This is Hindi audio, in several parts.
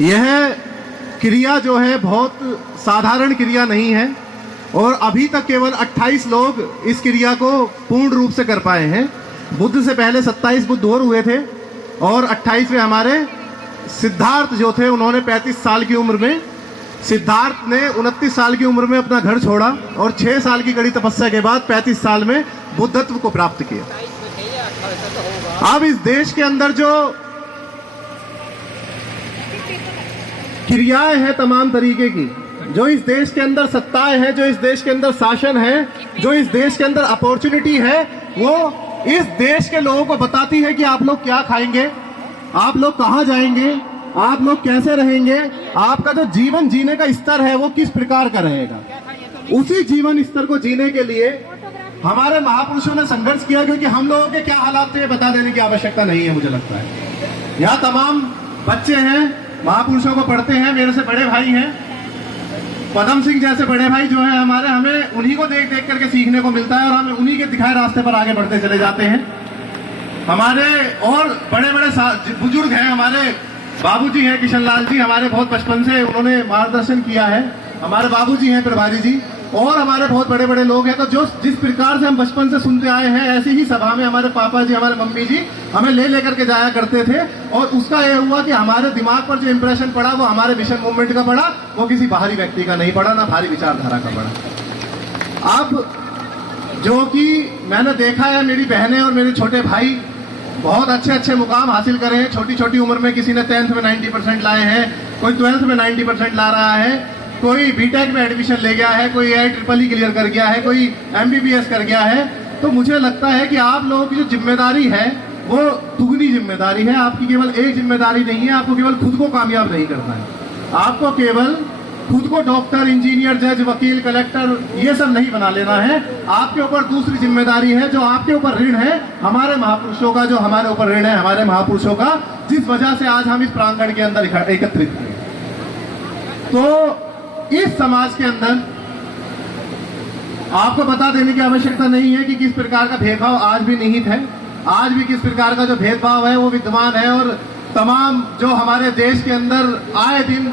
यह क्रिया जो है बहुत साधारण क्रिया नहीं है और अभी तक केवल 28 लोग इस क्रिया को पूर्ण रूप से कर पाए हैं। बुद्ध से पहले 27 बुद्ध और हुए थे और 28वें हमारे सिद्धार्थ जो थे, उन्होंने 35 साल की उम्र में, सिद्धार्थ ने 29 साल की उम्र में अपना घर छोड़ा और 6 साल की कड़ी तपस्या के बाद 35 साल में बुद्धत्व को प्राप्त किया। अब इस देश के अंदर जो क्रियाएं हैं तमाम तरीके की, जो इस देश के अंदर सत्ताएं हैं, जो इस देश के अंदर शासन है, जो इस देश के अंदर अपॉर्चुनिटी है, वो इस देश के लोगों को बताती है कि आप लोग क्या खाएंगे, आप लोग कहाँ जाएंगे, आप लोग कैसे रहेंगे, आपका जो जीवन जीने का स्तर है वो किस प्रकार का रहेगा। उसी जीवन स्तर को जीने के लिए हमारे महापुरुषों ने संघर्ष किया, क्योंकि हम लोगों के क्या हालात थे बता देने की आवश्यकता नहीं है। मुझे लगता है यहाँ तमाम बच्चे हैं, महापुरुषों को पढ़ते हैं, मेरे से बड़े भाई हैं, पदम सिंह जैसे बड़े भाई जो है हमारे, हमें उन्हीं को देख देख करके सीखने को मिलता है और हम उन्हीं के दिखाए रास्ते पर आगे बढ़ते चले जाते हैं। हमारे और बड़े बड़े बुजुर्ग हैं, हमारे बाबूजी हैं किशन लाल जी, हमारे बहुत बचपन से उन्होंने मार्गदर्शन किया है। हमारे बाबूजी हैं प्रभारी जी और हमारे बहुत बड़े बड़े लोग हैं। तो जो जिस प्रकार से हम बचपन से सुनते आए हैं, ऐसी ही सभा में हमारे पापा जी, हमारे मम्मी जी हमें ले लेकर के जाया करते थे और उसका यह हुआ कि हमारे दिमाग पर जो इंप्रेशन पड़ा वो हमारे मिशन मूवमेंट का पड़ा, वो किसी बाहरी व्यक्ति का नहीं पड़ा, ना भारी विचारधारा का पड़ा। अब जो कि मैंने देखा है, मेरी बहनें और मेरे छोटे भाई बहुत अच्छे अच्छे मुकाम हासिल करे हैं। छोटी छोटी उम्र में किसी ने 10th में 90% लाए हैं, कोई 12th में 90% ला रहा है, कोई बीटेक में एडमिशन ले गया है, कोई IIEEE क्लियर कर गया है, कोई MBBS कर गया है। तो मुझे लगता है कि आप लोगों की जो जिम्मेदारी है वो दुगनी जिम्मेदारी है। आपकी केवल एक जिम्मेदारी नहीं है, आपको केवल खुद को कामयाब नहीं करना है, आपको केवल खुद को डॉक्टर, इंजीनियर, जज, वकील, कलेक्टर ये सब नहीं बना लेना है। आपके ऊपर दूसरी जिम्मेदारी है, जो आपके ऊपर ऋण है हमारे महापुरुषों का, जो हमारे ऊपर ऋण है हमारे महापुरुषों का, जिस वजह से आज हम इस प्रांगण के अंदर एकत्रित हैं। तो इस समाज के अंदर आपको बता देने की आवश्यकता नहीं है कि किस प्रकार का भेदभाव आज भी निहित है। आज भी किस प्रकार का जो भेदभाव है वो विद्यमान है और तमाम जो हमारे देश के अंदर आए दिन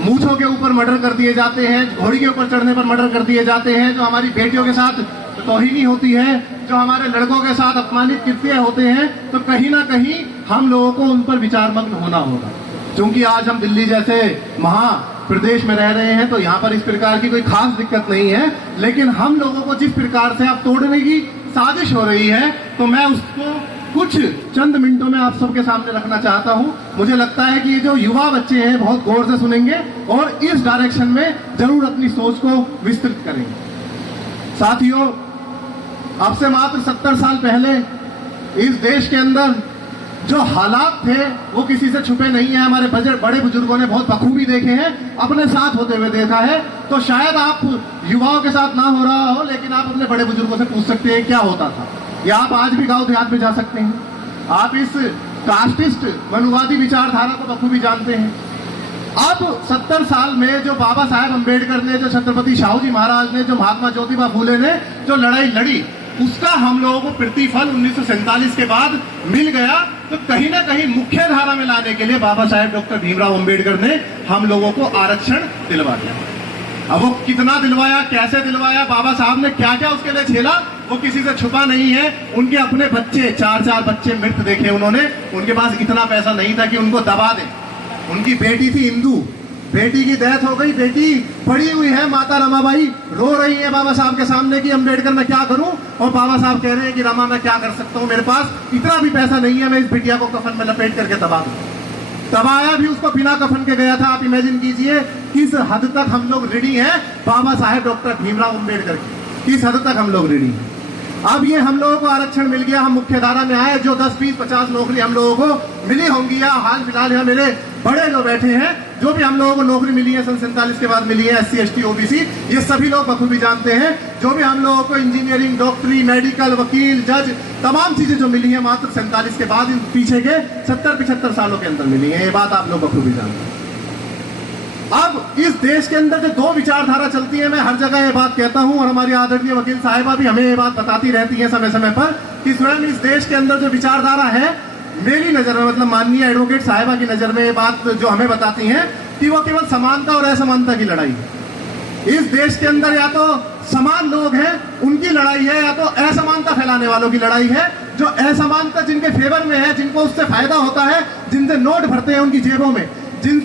मूछों के ऊपर मर्डर कर दिए जाते हैं, घोड़ी के ऊपर चढ़ने पर मर्डर कर दिए जाते हैं, जो हमारी बेटियों के साथ तौहीनी होती है, जो हमारे लड़कों के साथ अपमानित कृत्य होते हैं, तो कहीं ना कहीं हम लोगों को उन पर विचारमग्न होना होगा। क्योंकि आज हम दिल्ली जैसे महाप्रदेश में रह रहे हैं तो यहाँ पर इस प्रकार की कोई खास दिक्कत नहीं है, लेकिन हम लोगों को जिस प्रकार से आप तोड़ने की साजिश हो रही है, तो मैं उसको कुछ चंद मिनटों में आप सबके सामने रखना चाहता हूं। मुझे लगता है कि ये जो युवा बच्चे हैं बहुत गौर से सुनेंगे और इस डायरेक्शन में जरूर अपनी सोच को विस्तृत करेंगे। साथियों, अब से मात्र 70 साल पहले इस देश के अंदर जो हालात थे वो किसी से छुपे नहीं है। हमारे बड़े बुजुर्गों ने बहुत बखूबी देखे हैं, अपने साथ होते हुए देखा है। तो शायद आप युवाओं के साथ ना हो रहा हो, लेकिन आप अपने बड़े बुजुर्गों से पूछ सकते हैं क्या होता था, या आप आज भी गांव देहात में जा सकते हैं। आप इस कास्टिस्ट मनुवादी विचारधारा को बखूबी जानते हैं। अब 70 साल में जो बाबा साहेब अम्बेडकर ने, जो छत्रपति शाहू जी महाराज ने, जो महात्मा ज्योतिबा फूले ने जो लड़ाई लड़ी, उसका हम लोगों को प्रतिफल 1947 के बाद मिल गया। तो कहीं ना कहीं मुख्य धारा में लाने के लिए बाबा साहेब डॉक्टर भीमराव अम्बेडकर ने हम लोगों को आरक्षण दिलवा दिया। अब वो कितना दिलवाया, कैसे दिलवाया, बाबा साहब ने क्या क्या उसके लिए झेला, वो किसी से छुपा नहीं है। उनके अपने बच्चे, 4 बच्चे मृत देखे उन्होंने। उनके पास इतना पैसा नहीं था कि उनको दबा दे। उनकी बेटी थी इंदू, बेटी की डेथ हो गई, बेटी पड़ी हुई है, माता रमाबाई रो रही है बाबा साहब के सामने कि अम्बेडकर मैं क्या करूं, और बाबा साहब कह रहे हैं कि रमा मैं क्या कर सकता हूं, मेरे पास इतना भी पैसा नहीं है, मैं इस बिटिया को कफन में लपेट करके दबा दूं। दबाया भी उसको बिना कफन के गया था। आप इमेजिन कीजिए किस हद तक हम लोग ऋणी हैं बाबा साहेब डॉक्टर भीमराव अम्बेडकर की, किस हद तक हम लोग ऋणी हैं। अब ये हम लोगों को आरक्षण मिल गया, हम मुख्य धारा में आए। जो 10, 20, 50 नौकरी हम लोगों को मिली होंगी, या हाल फिलहाल यहाँ मेरे बड़े जो बैठे हैं, जो भी हम लोगों को नौकरी मिली है सन 47 के बाद मिली है, SC, ST, OBC, ये सभी लोग बखूबी जानते हैं। जो भी हम लोगों को इंजीनियरिंग, डॉक्टरी, मेडिकल, वकील, जज, तमाम चीजें जो मिली है मात्र 47 के बाद, इन पीछे के 70-75 सालों के अंदर मिली है। ये बात आप लोग बखूबी जानते हैं। अब इस देश के अंदर जो 2 विचारधारा चलती है, मैं हर जगह ये बात कहता हूं और हमारी आदरणीय वकील साहिबा भी हमें ये बात बताती रहती है समय समय पर कि स्वयं इस देश के अंदर जो विचारधारा है मेरी नजर में, मतलब माननीय एडवोकेट साहिबा की नजर में ये बात जो हमें बताती हैं कि वो केवल समानता और असमानता की लड़ाई है। इस देश के अंदर या तो समान लोग हैं उनकी लड़ाई है, या तो असमानता फैलाने वालों की लड़ाई है। जो असमानता जिनके फेवर में है, जिनको उससे फायदा होता है, जिनसे नोट भरते हैं उनकी जेबों में, जिन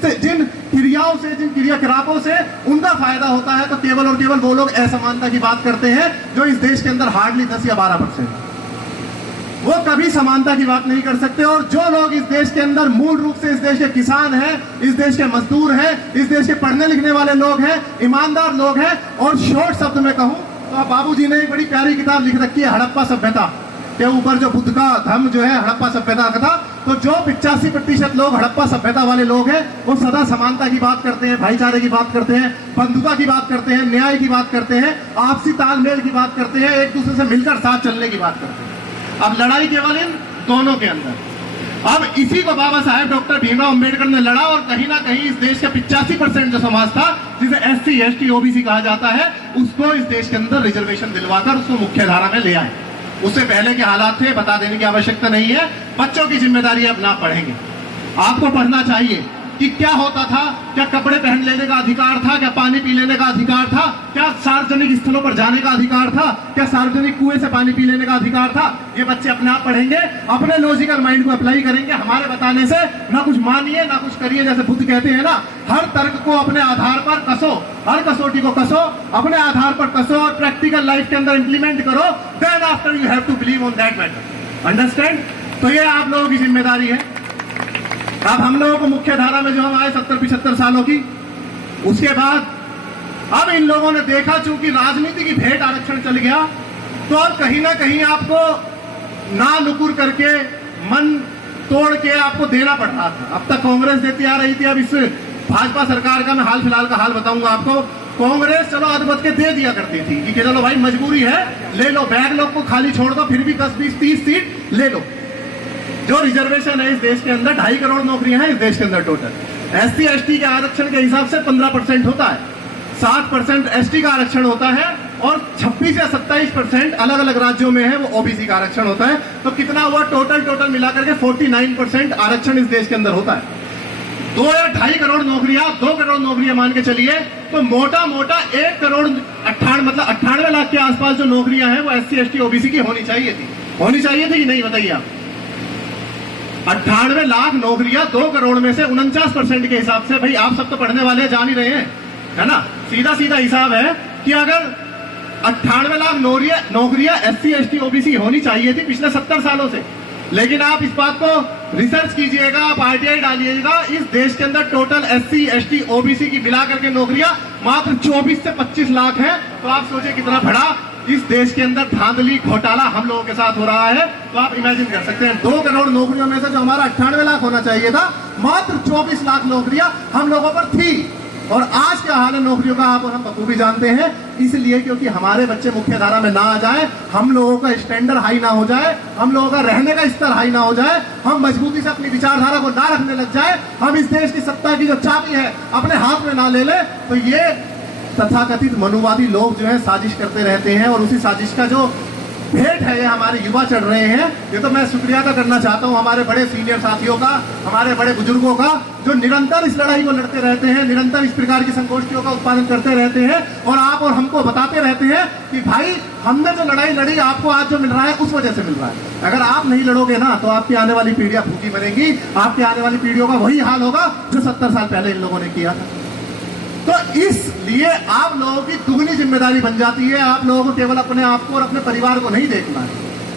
क्रियाओं से, जिन क्रियाकलापों से उनका फायदा होता है, तो केवल और केवल वो लोग असमानता की बात करते हैं, जो इस देश के अंदर हार्डली 10 या 12%। वो कभी समानता की बात नहीं कर सकते। और जो लोग इस देश के अंदर मूल रूप से इस देश के किसान हैं, इस देश के मजदूर हैं, इस देश के पढ़ने लिखने वाले लोग हैं, ईमानदार लोग हैं, और शॉर्ट शब्द में कहूं तो बाबूजी ने एक बड़ी प्यारी किताब लिख रखी है हड़प्पा सभ्यता के ऊपर, जो बुद्ध का धर्म जो है हड़प्पा सभ्यता का था। तो जो 85% लोग हड़प्पा सभ्यता वाले लोग हैं, वो सदा समानता की बात करते हैं, भाईचारे की बात करते हैं, बंधुता की बात करते हैं, न्याय की बात करते हैं, आपसी तालमेल की बात करते हैं, एक दूसरे से मिलकर साथ चलने की बात करते हैं। अब लड़ाई केवल इन दोनों के अंदर। अब इसी को बाबा साहेब डॉक्टर भीमराव अंबेडकर ने लड़ा, और कहीं ना कहीं इस देश का 85% जो समाज था, जिसे SC ST OBC कहा जाता है, उसको इस देश के अंदर रिजर्वेशन दिलवाकर उसको मुख्य धारा में ले आए। उससे पहले के हालात थे, बता देने की आवश्यकता नहीं है। बच्चों की जिम्मेदारी अब ना पढ़ेंगे, आपको पढ़ना चाहिए कि क्या होता था, क्या कपड़े पहन लेने का अधिकार था, क्या पानी पी लेने का अधिकार था, क्या सार्वजनिक स्थलों पर जाने का अधिकार था, क्या सार्वजनिक कुएं से पानी पी लेने का अधिकार था। ये बच्चे अपने आप पढ़ेंगे, अपने लॉजिकल माइंड को अप्लाई करेंगे। हमारे बताने से ना कुछ मानिए ना कुछ करिए, जैसे बुद्ध कहते हैं ना, हर तर्क को अपने आधार पर कसो, हर कसौटी को कसो, अपने आधार पर कसो और प्रैक्टिकल लाइफ के अंदर इंप्लीमेंट करो। Then after you have to believe on that matter. Understand? तो ये आप लोगों की जिम्मेदारी है। अब हम लोगों को मुख्य धारा में जो हम आए 70-75 सालों की, उसके बाद अब इन लोगों ने देखा चूंकि राजनीति की भेंट आरक्षण चल गया, तो अब कहीं ना कहीं आपको ना नुकुर करके, मन तोड़ के आपको देना पड़ रहा था। अब तक कांग्रेस देती आ रही थी, अब इस भाजपा सरकार का मैं हाल फिलहाल का हाल बताऊंगा आपको। कांग्रेस चलो अदबद के दे दिया करती थी कि चलो भाई मजबूरी है, ले लो, बैग लोग को खाली छोड़ दो, फिर भी 10-20-30 सीट ले लो। जो रिजर्वेशन है इस देश के अंदर, 2.5 करोड़ नौकरियां हैं इस देश के अंदर टोटल। SC ST के आरक्षण के हिसाब से 15% होता है, 60% ST का आरक्षण होता है, और 26 या 27% अलग अलग राज्यों में है वो OBC का आरक्षण होता है। तो कितना हुआ टोटल मिलाकर के 49% आरक्षण इस देश के अंदर होता है। 2 या 2.5 करोड़ नौकरियां, 2 करोड़ नौकरियां मान के चलिए, तो मोटा मोटा 1 करोड़ 98 लाख के आसपास जो नौकरियां हैं वो SC ST OBC की होनी चाहिए थी कि नहीं, बताइए आप। 98 लाख नौकरियां 2 करोड़ में से 49% के हिसाब से, भाई आप सब तो पढ़ने वाले जान ही रहे हैं, है ना, सीधा हिसाब है कि अगर 98 लाख नौकरियां SC ST OBC होनी चाहिए थी पिछले 70 सालों से। लेकिन आप इस बात को रिसर्च कीजिएगा, आप RTI डालिएगा, इस देश के अंदर टोटल SC ST OBC की मिला करके नौकरियां मात्र 24 से 25 लाख है। तो आप सोचिए कितना बड़ा इस देश के अंदर धांधली घोटाला हम लोगों के साथ हो रहा है। तो आप इमेजिन कर सकते हैं, 2 करोड़ नौकरियों में से जो हमारा 98 लाख होना चाहिए था, मात्र 24 लाख नौकरियां हम लोगों पर थी। और आज क्या हाल है नौकरियों का, आप और हम बखूबी जानते हैं। इसलिए क्योंकि हमारे बच्चे मुख्य धारा में ना आ जाए, हम लोगों का स्टैंडर्ड हाई ना हो जाए, हम लोगों का रहने का स्तर हाई ना हो जाए, हम मजबूती से अपनी विचारधारा को ना रखने लग जाए, हम इस देश की सत्ता की जो चाबी है अपने हाथ में ना ले ले, तो ये तथाकथित मनुवादी लोग जो है साजिश करते रहते हैं। और उसी साजिश का जो भेंट है ये हमारे युवा चढ़ रहे हैं। ये तो मैं शुक्रिया अदा करना चाहता हूँ हमारे बड़े सीनियर साथियों का, हमारे बड़े बुजुर्गों का, जो निरंतर इस लड़ाई को लड़ते रहते हैं, निरंतर इस प्रकार की संगोष्ठियों का उत्पादन करते रहते हैं, और आप और हमको बताते रहते हैं कि भाई हमने जो लड़ाई लड़ी, आपको आज जो मिल रहा है उस वजह से मिल रहा है। अगर आप नहीं लड़ोगे ना, तो आपकी आने वाली पीढ़ियां भूखी मरेंगी, आपकी आने वाली पीढ़ियों का वही हाल होगा जो 70 साल पहले इन लोगों ने किया था। तो इसलिए आप लोगों की दुगनी जिम्मेदारी बन जाती है। आप लोगों को केवल अपने आप को और अपने परिवार को नहीं देखना है,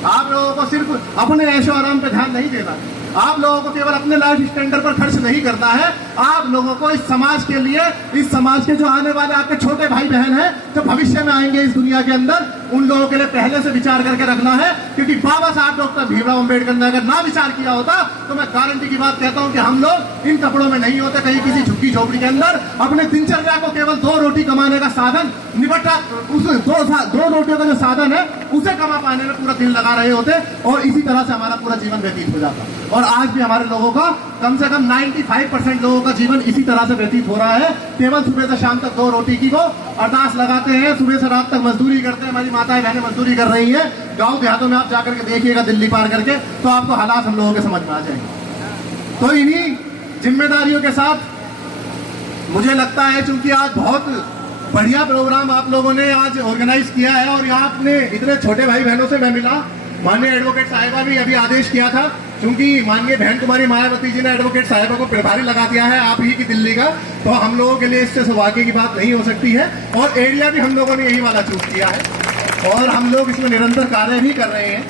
आप लोगों को सिर्फ अपने ऐशो आराम पे ध्यान नहीं देना है, आप लोगों को केवल अपने लाइफ स्टैंडर्ड पर खर्च नहीं करना है। आप लोगों को इस समाज के लिए, इस समाज के जो आने वाले आपके छोटे भाई बहन हैं, जो भविष्य में आएंगे इस दुनिया के अंदर, उन लोगों के लिए पहले से विचार करके रखना है। क्योंकि बाबा साहब डॉक्टर भीमराव अंबेडकर ने अगर ना विचार किया होता, तो मैं गारंटी की बात कहता हूं कि हम लोग इन कपड़ों में नहीं होते, कहीं किसी झुग्गी झोपड़ी के अंदर अपने दिनचर्या को केवल 2 रोटी कमाने का साधन निपटा, उस 2 रोटियों का जो साधन है उसे कमा पाने में पूरा दिन लगा रहे होते, और इसी तरह से हमारा पूरा जीवन व्यतीत हो जाता। और आज भी हमारे लोगों का कम से कम 95% लोगों का जीवन इसी तरह से व्यतीत हो रहा है। केवल सुबह से शाम तक 2 रोटी की वो अरदास लगाते हैं, सुबह से रात तक मजदूरी करते हैं। हमारी माताएं बहनें मजदूरी कर रही हैं। गांव देहातों में आप जाकर के देखिएगा दिल्ली पार करके, तो आपको हालात हम लोगों के समझ में आ जाएंगे। तो इन्हीं जिम्मेदारियों के साथ मुझे लगता है, चूंकि आज बहुत बढ़िया प्रोग्राम आप लोगों ने आज ऑर्गेनाइज किया है और यहाँ अपने इतने छोटे भाई बहनों से मैं मिला। माननीय एडवोकेट साहिबा भी अभी आदेश किया था, क्योंकि माननीय बहन कुमारी मायावती जी ने एडवोकेट साहिबा को प्रभारी लगा दिया है आप ही की दिल्ली का, तो हम लोगों के लिए इससे सौभाग्य की बात नहीं हो सकती है। और एरिया भी हम लोगों ने यही वाला चूज किया है और हम लोग इसमें निरंतर कार्य भी कर रहे हैं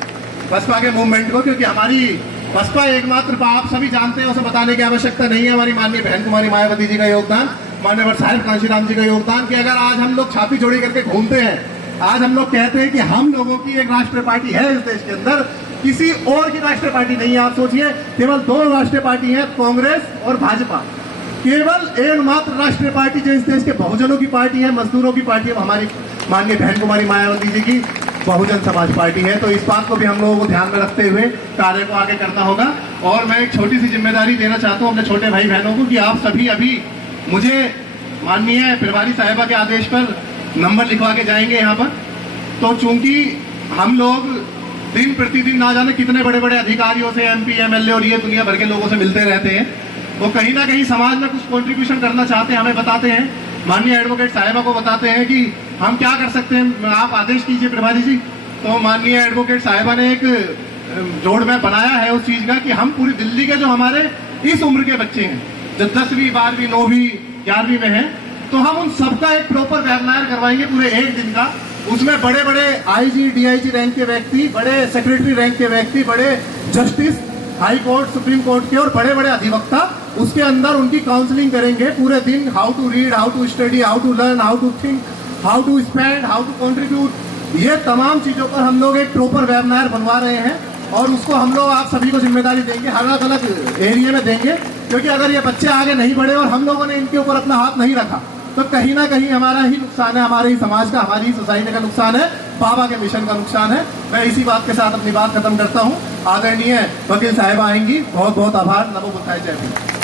बसपा के मूवमेंट को, क्योंकि हमारी बसपा एकमात्र आप सभी जानते हैं, उसे बताने की आवश्यकता नहीं है। हमारी माननीय बहन कुमारी मायावती जी का योगदान, मान्यवर साहिब कांशीराम जी का योगदान, कि अगर आज हम लोग छाती जोड़ी करके घूमते हैं, आज हम लोग कहते हैं कि हम लोगों की एक राष्ट्रीय पार्टी है इस देश के अंदर, किसी और की राष्ट्रीय पार्टी नहीं है। आप सोचिए, केवल 2 राष्ट्रीय पार्टी है, कांग्रेस और भाजपा। केवल एकमात्र राष्ट्रीय पार्टी जो इस देश के बहुजनों की पार्टी है, मजदूरों की पार्टी है, हमारी माननीय बहन कुमारी मायावती जी की बहुजन समाज पार्टी है। तो इस बात को भी हम लोगों को ध्यान में रखते हुए कार्य को आगे करना होगा। और मैं एक छोटी सी जिम्मेदारी देना चाहता हूँ अपने छोटे भाई बहनों को, कि आप सभी अभी मुझे माननीय प्रभारी साहिबा के आदेश पर नंबर लिखवा के जाएंगे यहाँ पर। तो चूंकि हम लोग दिन प्रतिदिन ना जाने कितने बड़े बड़े अधिकारियों से, MP MLA और ये दुनिया भर के लोगों से मिलते रहते हैं, वो कहीं ना कहीं समाज में कुछ कंट्रीब्यूशन करना चाहते हैं, हमें बताते हैं, माननीय एडवोकेट साहिबा को बताते हैं कि हम क्या कर सकते हैं, आप आदेश कीजिए प्रभारी जी। तो माननीय एडवोकेट साहिबा ने एक रोड मैप बनाया है उस चीज का, कि हम पूरी दिल्ली के जो हमारे इस उम्र के बच्चे हैं, जो 10वीं 12वीं 9वीं 11वीं में हैं, तो हम उन सबका एक प्रॉपर वेबिनार करवाएंगे पूरे 1 दिन का। उसमें बड़े बड़े IG DIG रैंक के व्यक्ति, बड़े सेक्रेटरी रैंक के व्यक्ति, बड़े justice high court supreme court के और बड़े बड़े अधिवक्ता उसके अंदर उनकी काउंसलिंग करेंगे पूरे दिन। How to read, how to study, how to learn, how to think, how to spend, how to contribute, ये तमाम चीजों पर हम लोग एक प्रॉपर वेबिनार बनवा रहे हैं। और उसको हम लोग आप सभी को जिम्मेदारी देंगे, अलग अलग एरिया में देंगे, क्योंकि अगर ये बच्चे आगे नहीं बढ़े और हम लोगों ने इनके ऊपर अपना हाथ नहीं रखा, तो कहीं ना कहीं हमारा ही नुकसान है, हमारे ही समाज का, हमारी ही सोसाइटी का नुकसान है, बाबा के मिशन का नुकसान है। मैं इसी बात के साथ अपनी बात खत्म करता हूँ। आदरणीय वकील साहिबा आएंगी। बहुत बहुत आभार। नमो बुद्धाय, जय हिंद।